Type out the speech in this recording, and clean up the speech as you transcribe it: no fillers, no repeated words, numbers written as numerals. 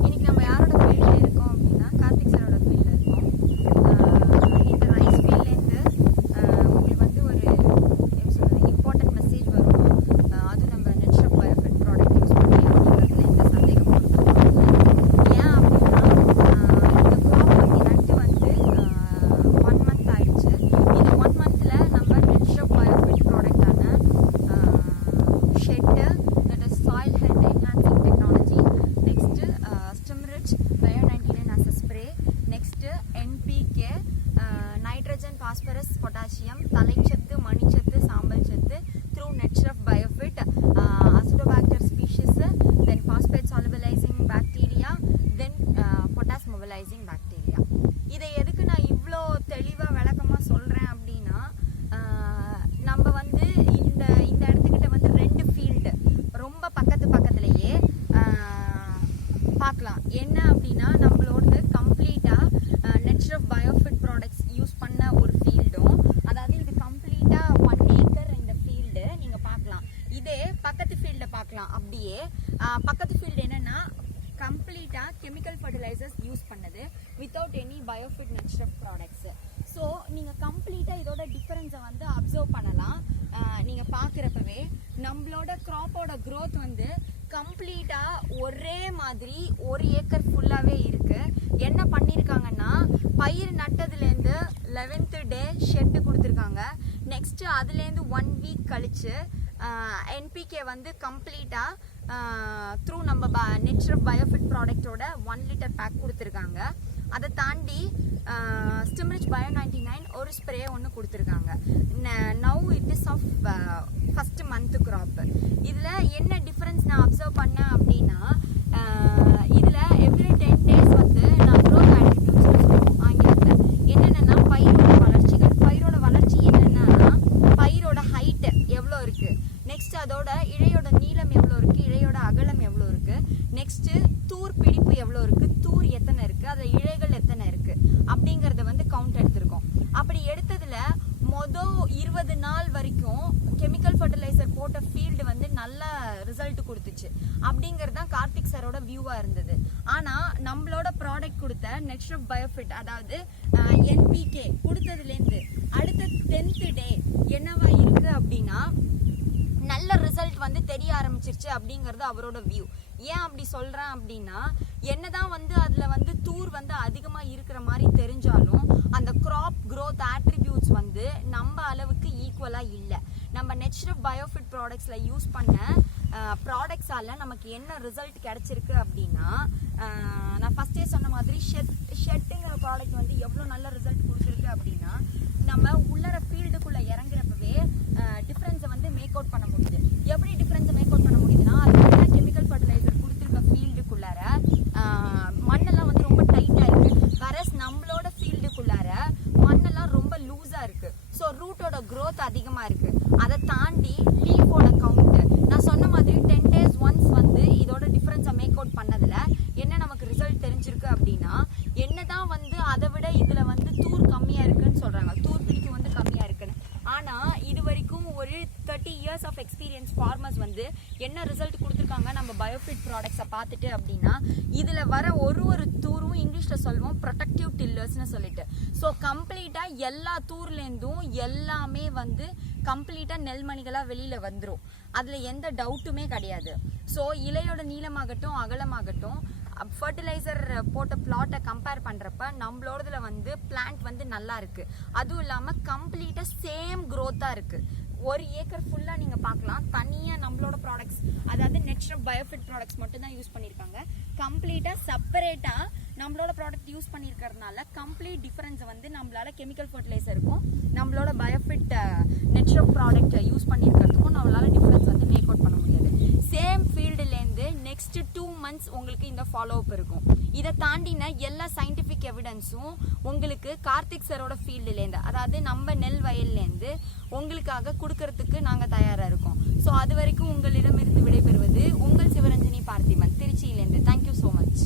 இன்னைக்கு நம்ம யாரோட ஃபீல்ட்ல இருக்கோம் அப்படின்னா கார்த்திக் சாரோட ஃபீல்ட்ல இருக்கோம். இந்த ரைஸ் ஃபீல்ட்லேருந்து உங்களுக்கு வந்து ஒரு எப்படி சொல்றது இம்பார்ட்டன்ட் மெசேஜ் வரும். அதுவும் நம்ம நெட்ஷாப் பயோஃபிட் ப்ராடக்ட் யூஸ் பண்ணி அப்படிங்கிறதுல எந்த சந்தேகமும் இருக்கு. ஏன் அப்படின்னா இந்த க்ராப் வாங்கி நட்டு வந்து 1 மந்த் ஆயிடுச்சு. இந்த 1 மந்த்ல நம்ம நெட்ஷாப் பயோஃபிட் ப்ராடக்டான set that is soil health enhancing technology, next Stimrich Bio 99 as a spray, next NPK nitrogen phosphorus potassium தலைச்சத்து மணிச்சத்து சாம்பல் சத்து through Netshef Biofit Acidobacter species, then phosphate solubilizing bacteria, then potash mobilizing bacteria. இதை எதுக்கு நான் இவ்வளோ தெளிவாக விளக்கமாக சொல்கிறேன் அப்படின்னா நம்ம வந்து இந்த இடத்துக்கிட்ட வந்து 2 ஃபீல்டு ரொம்ப பக்கத்துலேயே பார்க்கலாம். என்ன அப்படின்னா நம்மளோட கம்ப்ளீட்டாக நெட்ஷாப் பயோஃபிட் ப்ராடக்ட்ஸ் யூஸ் பண்ண ஒரு ஃபீல்டும், அதாவது இது கம்ப்ளீட்டாக 1 ஏக்கர் இந்த ஃபீல்டு நீங்கள் பார்க்கலாம். இதே பக்கத்து ஃபீல்டை பார்க்கலாம். அப்படியே பக்கத்து ஃபீல்டு என்னென்னா கம்ப்ளீட்டாக கெமிக்கல் ஃபர்டிலைசர்ஸ் யூஸ் பண்ணது without any Biofit Netshop products. So நீங்கள் கம்ப்ளீட்டாக இதோட டிஃபரன்ஸை வந்து அப்சர்வ் பண்ணலாம். நீங்கள் பார்க்குறப்பவே நம்மளோட க்ராப்போட க்ரோத் வந்து கம்ப்ளீட்டாக ஒரே மாதிரி 1 ஏக்கர் ஃபுல்லாகவே இருக்குது. என்ன பண்ணியிருக்காங்கன்னா பயிர் நட்டதுலேருந்து 11th டே ஷெட்டு கொடுத்துருக்காங்க. நெக்ஸ்ட்டு அதுலேருந்து 1 வீக் கழித்து என்பிகே வந்து கம்ப்ளீட்டாக த்ரூ நம்ம நெட்ஷாப் பயோஃபிட் ப்ராடக்டோட 1 லிட்டர் பேக் கொடுத்துருக்காங்க. அதை தாண்டி Stimrich Bio 99 ஒரு ஸ்ப்ரே ஒன்று கொடுத்துருக்காங்க. Now it is of first month crop. இதில் என்ன டிஃப்ரென்ஸ் நான் அப்சர்வ் பண்ணேன் அப்படின்னா இதில் எவ்ரி 10 days வந்து நான் க்ரோத் ஆட்ரிபியூட்ஸ் சொல்லுவோம் ஆங்கிலத்தில். என்னென்னா பயிரோட வளர்ச்சி என்னென்னா பயிரோட ஹைட் எவ்வளோ இருக்குது, நெக்ஸ்ட் அதோட இழையோட நீளம் எவ்வளோ இருக்குது, இழையோட அகலம் எவ்வளோ இருக்குது, நெக்ஸ்ட்டு தூர் பிடிப்பு எவ்வளோ இருக்குது, தூர் எத்தனை இருக்குது, அதில் இழைகள் எத்தனை இருக்குது அப்படிங்கிறத வந்து கவுண்ட் எடுத்திருக்கோம். அப்படி எடுத்ததில் மொதல் 20 நாள் வரைக்கும் கெமிக்கல் ஃபர்டிலைசர் போட்ட ஃபீல்டு வந்து நல்ல ரிசல்ட் கொடுத்துச்சு. அப்படிங்கிறது தான் கார்த்திக் சாரோட வியூவாக இருந்தது. ஆனால் நம்மளோட ப்ராடக்ட் கொடுத்த நெட்ஷாப் பயோஃபிட் அதாவது என்பிகே கொடுத்ததுலேருந்து அடுத்த 10th டே என்னவா இருக்குது அப்படின்னா நல்ல ரிசல்ட் வந்து தெரிய ஆரம்பிச்சிருச்சு அப்படிங்கிறது அவரோட வியூ. ஏன் அப்படி சொல்கிறேன் அப்படின்னா என்னதான் வந்து அதில் வந்து தூர் வந்து அதிகமாக இருக்கிற மாதிரி தெரிஞ்சாலும் அந்த க்ராப் க்ரோத் ஆட்ரிபியூட்ஸ் வந்து நம்ம அளவுக்கு ஈக்குவலாக இல்லை. நம்ம நெட்ஷாப் பயோஃபிட் ப்ராடக்ட்ஸில் யூஸ் பண்ண ப்ராடக்ட்ஸால் நமக்கு என்ன ரிசல்ட் கிடச்சிருக்கு அப்படின்னா நான் ஃபஸ்ட்டே சொன்ன மாதிரி ஷெட்டுங்கிற ப்ராடக்ட் வந்து எவ்வளோ நல்ல ரிசல்ட் கொடுத்துருக்கு அப்படின்னா நம்ம உள்ளர ஃபீல்டுக்குள்ளே இறங்குறப்பவே டிஃப்ரென்ஸை வந்து மேக் அவுட் பண்ண முடியுது. எப்படி டிஃப்ரென்ஸை மேக் அவுட் பண்ண முடியுதுன்னா அது கெமிக்கல் ஃபர்டிலைசர் கொடுத்துருக்க ஃபீல்டுக்குள்ளார மண்ணெல்லாம் வந்து ரொம்ப டைட்டாக இருக்குது. வரஸ் நம்மளோட ஃபீல்டுக்குள்ளார மண்ணெல்லாம் ரொம்ப லூஸாக இருக்குது. ஸோ ரூட்டோட க்ரோத் அதிகமாக இருக்குது. அதை தாண்டி லீஃபோட கவுண்ட்டு நான் சொன்ன மாதிரி 10 days ஒன்ஸ் வந்து இதோட டிஃப்ரென்ஸை மேக் அவுட் பண்ணதில் என்ன நமக்கு ரிசல்ட் தெரிஞ்சிருக்கு அப்படின்னா என்னதான் வந்து அதை விட இதில் வந்து தூர் கம்மியாக இருக்குன்னு சொல்கிறாங்க, தூர் பிடிக்கும் வந்து கம்மியாக இருக்குன்னு. ஆனால் இது வரைக்கும் ஒரு 30 years ஆஃப் எக்ஸ்பீரியன்ஸ் ஃபார்மர்ஸ் வந்து என்ன ரிசல்ட் கொடுத்துருக்காங்க நம்ம பயோஃபிட் ப்ராடக்ட்ஸை பார்த்துட்டு அப்படின்னா இதில் வர ஒரு தூரும் இங்கிலீஷில் சொல்லுவோம் ப்ரொடக்டிவ் டில்லர்ஸ்னு சொல்லிட்டு. ஸோ கம்ப்ளீட்டாக எல்லா தூர்லேருந்தும் எல்லாமே வந்து கம்ப்ளீட்டாக நெல்மணிகளாக வெளியில் வந்துடும். அதில் எந்த டவுட்டுமே கிடையாது. ஸோ இலையோட நீளமாகட்டும் அகலமாகட்டும் ஃபர்டிலைசர் போட்ட பிளாட்டை கம்பேர் பண்ணுறப்ப நம்மளோடதுல வந்து பிளான்ட் வந்து நல்லா இருக்குது. அதுவும் இல்லாமல் கம்ப்ளீட்டாக சேம் க்ரோத்தாக இருக்குது. 1 ஏக்கர் ஃபுல்லாக நீங்கள் பார்க்கலாம். தனியாக நம்மளோட ப்ராடக்ட்ஸ் அதாவது நெட்ஷாப் பயோஃபிட் ப்ராடக்ட்ஸ் மட்டும் தான் யூஸ் பண்ணியிருக்காங்க. கம்ப்ளீட்டாக செப்பரேட்டாக நம்மளோட ப்ராடக்ட் யூஸ் பண்ணியிருக்கிறதுனால கம்ப்ளீட் டிஃபரன்ஸை வந்து நம்மளால கெமிக்கல் ஃபர்டிலைசருக்கும் நம்மளோட பயோஃபிட் நெட்ஷாப் ப்ராடக்ட் யூஸ் பண்ணியிருக்கிறதுக்கும் நம்மளால டிஃபரன்ஸ் வந்து மேக் அவுட் பண்ண முடியாது. சேம் ஃபீல்டுலேருந்து நெக்ஸ்ட் 2 months உங்களுக்கு இந்த ஃபாலோ அப் இருக்கும். இதை தாண்டின எல்லா சயின்டிஃபிக் எவிடன்ஸும் உங்களுக்கு கார்த்திக் சரோட ஃபீல்டுலேருந்து அதாவது நம்ம நெல் வயல்லேருந்து உங்களுக்காக கொடுக்கறதுக்கு நாங்கள் தயாராக இருக்கோம். ஸோ அது வரைக்கும் உங்களிடமிருந்து விடைபெறுவது உங்கள் சிவரஞ்சனி பார்த்திபன், திருச்சியிலேருந்து. Thank you so much.